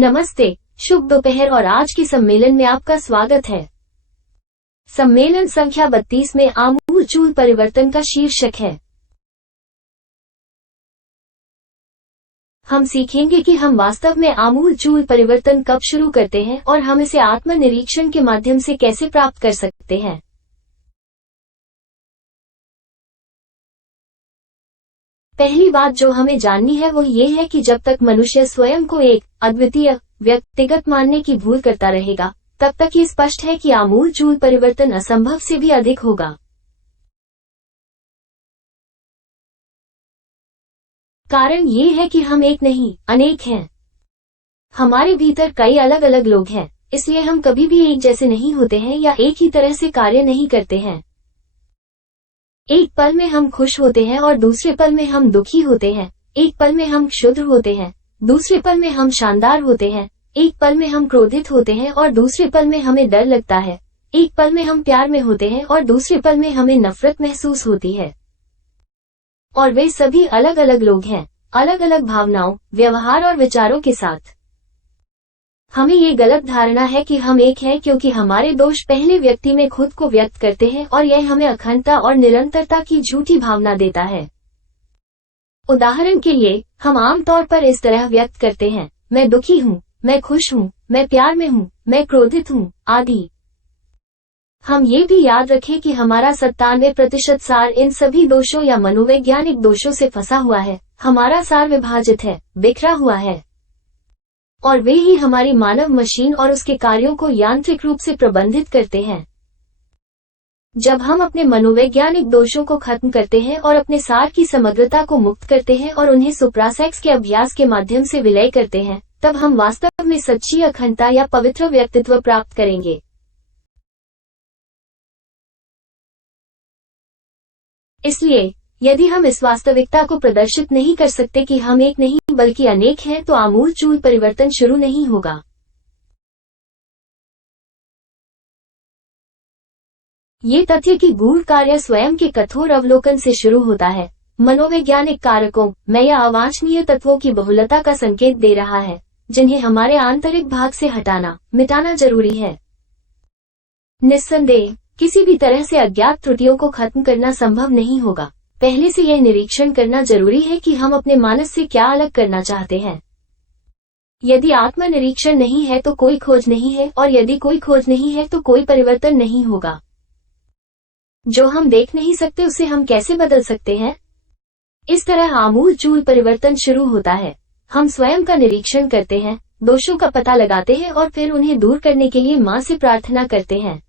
नमस्ते, शुभ दोपहर और आज के सम्मेलन में आपका स्वागत है। सम्मेलन संख्या 32 में आमूल-चूल परिवर्तन का शीर्षक है। हम सीखेंगे कि हम वास्तव में आमूल-चूल परिवर्तन कब शुरू करते हैं और हम इसे आत्मनिरीक्षण के माध्यम से कैसे प्राप्त कर सकते हैं। पहली बात जो हमें जाननी है वो ये है कि जब तक मनुष्य स्वयं को एक अद्वितीय व्यक्तिगत मानने की भूल करता रहेगा, तब तक ये स्पष्ट है कि आमूल-चूल परिवर्तन असंभव से भी अधिक होगा। कारण ये है कि हम एक नहीं, अनेक हैं। हमारे भीतर कई अलग अलग लोग हैं, इसलिए हम कभी भी एक जैसे नहीं होते हैं या एक ही तरह से कार्य नहीं करते हैं। एक पल में हम खुश होते हैं और दूसरे पल में हम दुखी होते हैं। एक पल में हम क्षुद्र होते हैं, दूसरे पल में हम शानदार होते हैं। एक पल में हम क्रोधित होते हैं और दूसरे पल में हमें डर लगता है। एक पल में हम प्यार में होते हैं और दूसरे पल में हमें नफरत महसूस होती है। और वे सभी अलग अलग लोग हैं, अलग अलग भावनाओं, व्यवहार और विचारों के साथ। हमें ये गलत धारणा है कि हम एक हैं क्योंकि हमारे दोष पहले व्यक्ति में खुद को व्यक्त करते हैं और यह हमें अखंडता और निरंतरता की झूठी भावना देता है। उदाहरण के लिए, हम आमतौर पर इस तरह व्यक्त करते हैं, मैं दुखी हूँ, मैं खुश हूँ, मैं प्यार में हूँ, मैं क्रोधित हूँ, आदि। हम ये भी याद रखें कि हमारा 97% सार इन सभी दोषों या मनोवैज्ञानिक दोषों से फंसा हुआ है। हमारा सार विभाजित है, बिखरा हुआ है, और वे ही हमारी मानव मशीन और उसके कार्यों को यांत्रिक रूप से प्रबंधित करते हैं। जब हम अपने मनोवैज्ञानिक दोषों को खत्म करते हैं और अपने सार की समग्रता को मुक्त करते हैं और उन्हें सुप्रासेक्स के अभ्यास के माध्यम से विलय करते हैं, तब हम वास्तव में सच्ची अखंडता या पवित्र व्यक्तित्व प्राप्त करेंगे। इसलिए यदि हम इस वास्तविकता को प्रदर्शित नहीं कर सकते कि हम एक नहीं बल्कि अनेक हैं, तो आमूल-चूल परिवर्तन शुरू नहीं होगा। ये तथ्य कि गूढ़ कार्य स्वयं के कठोर अवलोकन से शुरू होता है, मनोवैज्ञानिक कारकों, मैं या अवांछनीय तत्वों की बहुलता का संकेत दे रहा है, जिन्हें हमारे आंतरिक भाग से मिटाना जरूरी है। निस्संदेह, किसी भी तरह से अज्ञात त्रुटियों को खत्म करना संभव नहीं होगा। पहले से यह निरीक्षण करना जरूरी है कि हम अपने मानस से क्या अलग करना चाहते हैं। यदि आत्मनिरीक्षण नहीं है तो कोई खोज नहीं है, और यदि कोई खोज नहीं है तो कोई परिवर्तन नहीं होगा। जो हम देख नहीं सकते उसे हम कैसे बदल सकते हैं? इस तरह आमूल-चूल परिवर्तन शुरू होता है। हम स्वयं का निरीक्षण करते हैं, दोषों का पता लगाते हैं और फिर उन्हें दूर करने के लिए मां से प्रार्थना करते हैं।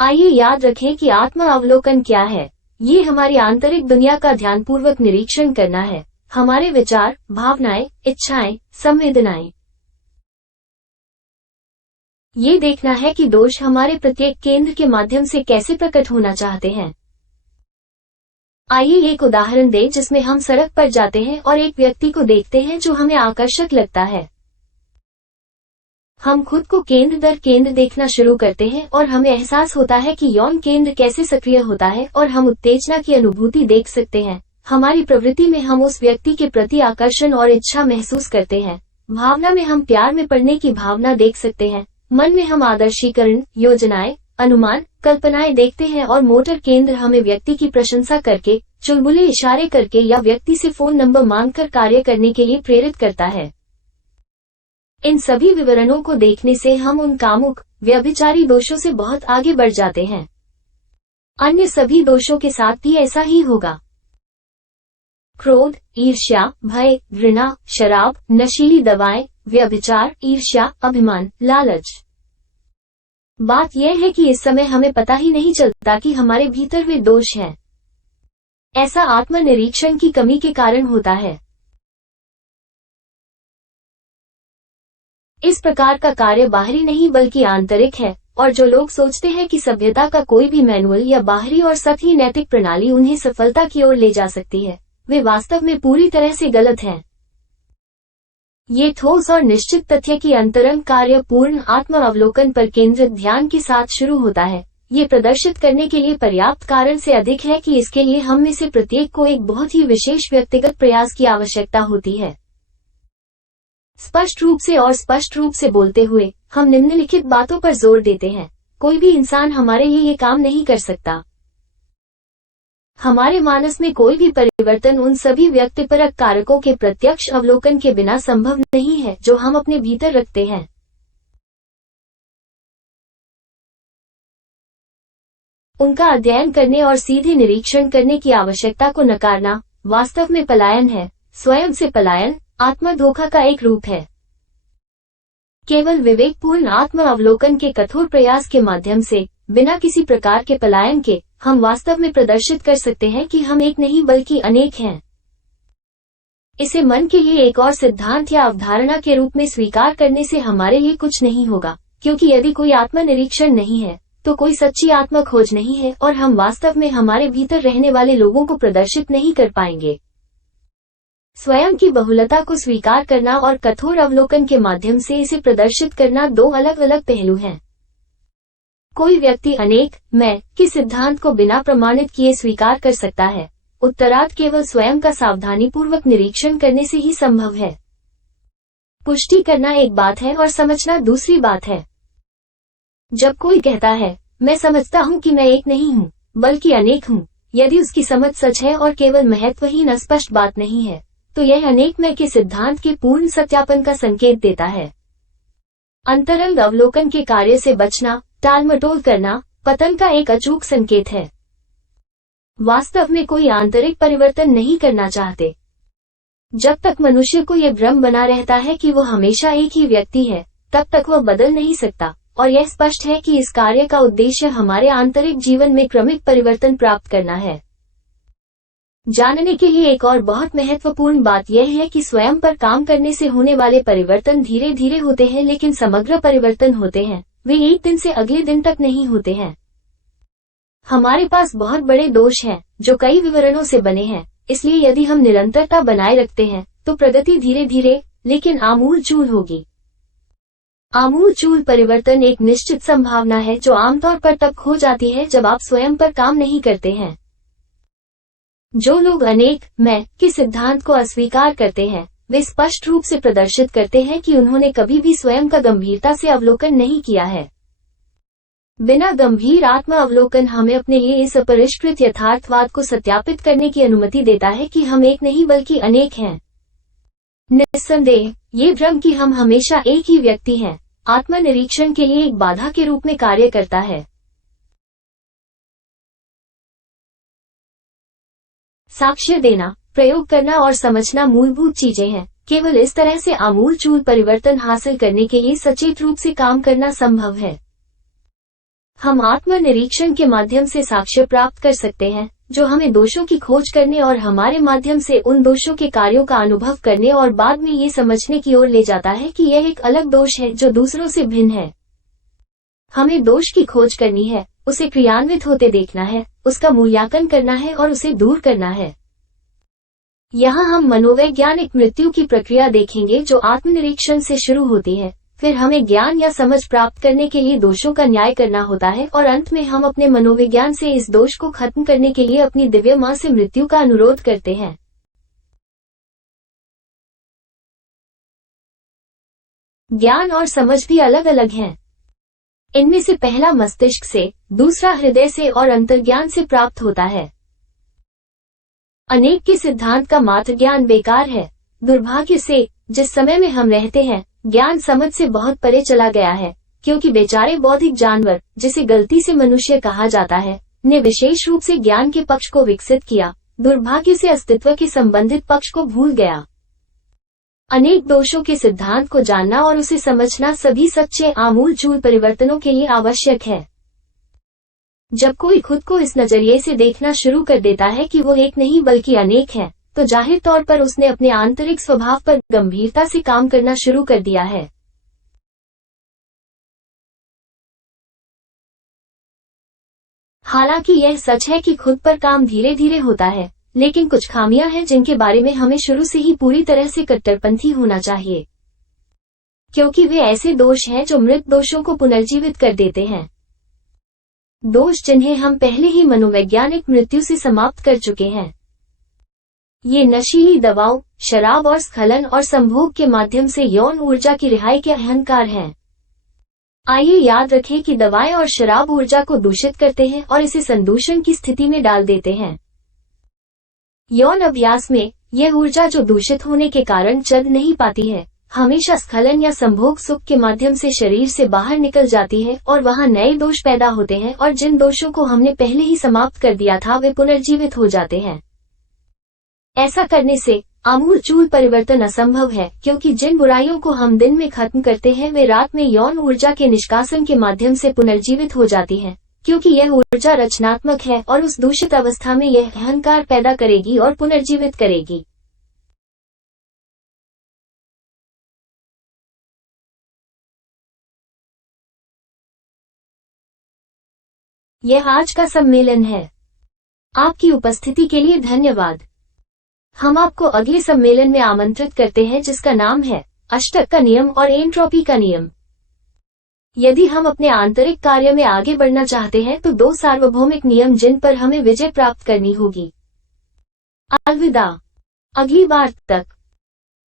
आइए याद रखें कि आत्म अवलोकन क्या है। ये हमारी आंतरिक दुनिया का ध्यानपूर्वक निरीक्षण करना है, हमारे विचार, भावनाएं, इच्छाएं, संवेदनाएं। ये देखना है कि दोष हमारे प्रत्येक केंद्र के माध्यम से कैसे प्रकट होना चाहते हैं। आइए एक उदाहरण दें जिसमें हम सड़क पर जाते हैं और एक व्यक्ति को देखते हैं जो हमें आकर्षक लगता है। हम खुद को केंद्र दर केंद्र देखना शुरू करते हैं और हमें एहसास होता है कि यौन केंद्र कैसे सक्रिय होता है और हम उत्तेजना की अनुभूति देख सकते हैं। हमारी प्रवृत्ति में हम उस व्यक्ति के प्रति आकर्षण और इच्छा महसूस करते हैं। भावना में हम प्यार में पड़ने की भावना देख सकते हैं। मन में हम आदर्शीकरण, योजनाएं, अनुमान, कल्पनाएं देखते हैं और मोटर केंद्र हमें व्यक्ति की प्रशंसा करके, चुलबुले इशारे करके या व्यक्ति से फोन नंबर मांगकर कार्य करने के लिए प्रेरित करता है। इन सभी विवरणों को देखने से हम उन कामुक, व्यभिचारी दोषों से बहुत आगे बढ़ जाते हैं। अन्य सभी दोषों के साथ भी ऐसा ही होगा। क्रोध, ईर्ष्या, भय, घृणा, शराब, नशीली दवाएं, व्यभिचार, ईर्ष्या, अभिमान, लालच। बात यह है कि इस समय हमें पता ही नहीं चलता कि हमारे भीतर वे दोष हैं। ऐसा आत्मनिरीक्षण की कमी के कारण होता है। इस प्रकार का कार्य बाहरी नहीं बल्कि आंतरिक है, और जो लोग सोचते हैं कि सभ्यता का कोई भी मैनुअल या बाहरी और सख्त नैतिक प्रणाली उन्हें सफलता की ओर ले जा सकती है, वे वास्तव में पूरी तरह से गलत हैं। ये ठोस और निश्चित तथ्य कि अंतरंग कार्य पूर्ण आत्म अवलोकन पर केंद्रित ध्यान के साथ शुरू होता है, ये प्रदर्शित करने के लिए पर्याप्त कारण से अधिक है कि इसके लिए हम में से प्रत्येक को एक बहुत ही विशेष व्यक्तिगत प्रयास की आवश्यकता होती है। स्पष्ट रूप से और स्पष्ट रूप से बोलते हुए हम निम्नलिखित बातों पर जोर देते हैं। कोई भी इंसान हमारे लिए ये काम नहीं कर सकता। हमारे मानस में कोई भी परिवर्तन उन सभी व्यक्तिपरक कारकों के प्रत्यक्ष अवलोकन के बिना संभव नहीं है जो हम अपने भीतर रखते हैं। उनका अध्ययन करने और सीधे निरीक्षण करने की आवश्यकता को नकारना वास्तव में पलायन है। स्वयं से पलायन आत्म धोखा का एक रूप है। केवल विवेकपूर्ण आत्म अवलोकन के कठोर प्रयास के माध्यम से, बिना किसी प्रकार के पलायन के, हम वास्तव में प्रदर्शित कर सकते हैं कि हम एक नहीं बल्कि अनेक हैं। इसे मन के लिए एक और सिद्धांत या अवधारणा के रूप में स्वीकार करने से हमारे लिए कुछ नहीं होगा, क्योंकि यदि कोई आत्मनिरीक्षण नहीं है तो कोई सच्ची आत्म खोज नहीं है और हम वास्तव में हमारे भीतर रहने वाले लोगों को प्रदर्शित नहीं कर पाएंगे। स्वयं की बहुलता को स्वीकार करना और कठोर अवलोकन के माध्यम से इसे प्रदर्शित करना दो अलग अलग पहलू हैं। कोई व्यक्ति अनेक मैं के सिद्धांत को बिना प्रमाणित किए स्वीकार कर सकता है। उत्तरार्ध केवल स्वयं का सावधानीपूर्वक निरीक्षण करने से ही संभव है। पुष्टि करना एक बात है और समझना दूसरी बात है। जब कोई कहता है, मैं समझता हूं कि मैं एक नहीं हूं बल्कि अनेक हूं, यदि उसकी समझ सच है और केवल महत्वहीन अस्पष्ट बात नहीं है, तो यह अनेक मैं के सिद्धांत के पूर्ण सत्यापन का संकेत देता है। अंतरंग अवलोकन के कार्य से बचना, टालमटोल करना, पतन का एक अचूक संकेत है। वास्तव में कोई आंतरिक परिवर्तन नहीं करना चाहते। जब तक मनुष्य को यह भ्रम बना रहता है कि वो हमेशा एक ही व्यक्ति है, तब तक वह बदल नहीं सकता, और यह स्पष्ट है कि इस कार्य का उद्देश्य हमारे आंतरिक जीवन में क्रमिक परिवर्तन प्राप्त करना है। जानने के लिए एक और बहुत महत्वपूर्ण बात यह है कि स्वयं पर काम करने से होने वाले परिवर्तन धीरे धीरे होते हैं, लेकिन समग्र परिवर्तन होते हैं। वे एक दिन से अगले दिन तक नहीं होते हैं। हमारे पास बहुत बड़े दोष हैं जो कई विवरणों से बने हैं, इसलिए यदि हम निरंतरता बनाए रखते हैं तो प्रगति धीरे धीरे लेकिन आमूल-चूल होगी। आमूल-चूल परिवर्तन एक निश्चित संभावना है जो आमतौर पर तब खो जाती है जब आप स्वयं पर काम नहीं करते हैं। जो लोग अनेक मैं के सिद्धांत को अस्वीकार करते हैं, वे स्पष्ट रूप से प्रदर्शित करते हैं कि उन्होंने कभी भी स्वयं का गंभीरता से अवलोकन नहीं किया है। बिना गंभीर आत्म अवलोकन हमें अपने लिए इस अपरिष्कृत यथार्थवाद को सत्यापित करने की अनुमति देता है कि हम एक नहीं बल्कि अनेक हैं। निस्संदेह, ये भ्रम कि हम हमेशा एक ही व्यक्ति हैं, आत्मनिरीक्षण के लिए एक बाधा के रूप में कार्य करता है। साक्ष्य देना, प्रयोग करना और समझना मूलभूत चीजें हैं। केवल इस तरह से आमूल-चूल परिवर्तन हासिल करने के लिए सचेत रूप से काम करना संभव है। हम आत्मनिरीक्षण के माध्यम से साक्ष्य प्राप्त कर सकते हैं, जो हमें दोषों की खोज करने और हमारे माध्यम से उन दोषों के कार्यों का अनुभव करने और बाद में ये समझने की ओर ले जाता है कि यह एक अलग दोष है जो दूसरों से भिन्न है। हमें दोष की खोज करनी है, उसे क्रियान्वित होते देखना है, उसका मूल्यांकन करना है और उसे दूर करना है। यहाँ हम मनोवैज्ञानिक मृत्यु की प्रक्रिया देखेंगे जो आत्मनिरीक्षण से शुरू होती है। फिर हमें ज्ञान या समझ प्राप्त करने के लिए दोषों का न्याय करना होता है और अंत में हम अपने मनोविज्ञान से इस दोष को खत्म करने के लिए अपनी दिव्य मां से मृत्यु का अनुरोध करते हैं। ज्ञान और समझ भी अलग अलग हैं। इनमें से पहला मस्तिष्क से, दूसरा हृदय से और अंतर्ज्ञान से प्राप्त होता है। अनेक के सिद्धांत का मात्र ज्ञान बेकार है। दुर्भाग्य से जिस समय में हम रहते हैं, ज्ञान समझ से बहुत परे चला गया है, क्योंकि बेचारे बौद्धिक जानवर, जिसे गलती से मनुष्य कहा जाता है, ने विशेष रूप से ज्ञान के पक्ष को विकसित किया, दुर्भाग्य से अस्तित्व के संबंधित पक्ष को भूल गया। अनेक दोषों के सिद्धांत को जानना और उसे समझना सभी सच्चे आमूल-चूल परिवर्तनों के लिए आवश्यक है। जब कोई खुद को इस नजरिए से देखना शुरू कर देता है कि वो एक नहीं बल्कि अनेक है, तो जाहिर तौर पर उसने अपने आंतरिक स्वभाव पर गंभीरता से काम करना शुरू कर दिया है। हालांकि यह सच है कि खुद पर काम धीरे धीरे होता है, लेकिन कुछ खामियां हैं जिनके बारे में हमें शुरू से ही पूरी तरह से कट्टरपंथी होना चाहिए, क्योंकि वे ऐसे दोष हैं जो मृत दोषों को पुनर्जीवित कर देते हैं। दोष जिन्हें हम पहले ही मनोवैज्ञानिक मृत्यु से समाप्त कर चुके हैं। ये नशीली दवाओं, शराब और स्खलन और संभोग के माध्यम से यौन ऊर्जा की रिहाई के अहंकार हैं। आइए याद रखें कि दवाएं और शराब ऊर्जा को दूषित करते हैं और इसे संदूषण की स्थिति में डाल देते हैं। यौन अभ्यास में यह ऊर्जा जो दूषित होने के कारण चल नहीं पाती है, हमेशा स्खलन या संभोग सुख के माध्यम से शरीर से बाहर निकल जाती है और वहां नए दोष पैदा होते हैं और जिन दोषों को हमने पहले ही समाप्त कर दिया था वे पुनर्जीवित हो जाते हैं। ऐसा करने से आमूल-चूल परिवर्तन असंभव है, क्योंकि जिन बुराइयों को हम दिन में खत्म करते हैं वे रात में यौन ऊर्जा के निष्कासन के माध्यम से पुनर्जीवित हो जाती हैं, क्योंकि यह ऊर्जा रचनात्मक है और उस दूषित अवस्था में यह अहंकार पैदा करेगी और पुनर्जीवित करेगी। यह आज का सम्मेलन है। आपकी उपस्थिति के लिए धन्यवाद। हम आपको अगले सम्मेलन में आमंत्रित करते हैं जिसका नाम है अष्टक का नियम और एंट्रोपी का नियम। यदि हम अपने आंतरिक कार्य में आगे बढ़ना चाहते हैं तो 2 सार्वभौमिक नियम जिन पर हमें विजय प्राप्त करनी होगी। अलविदा। अगली बार तक।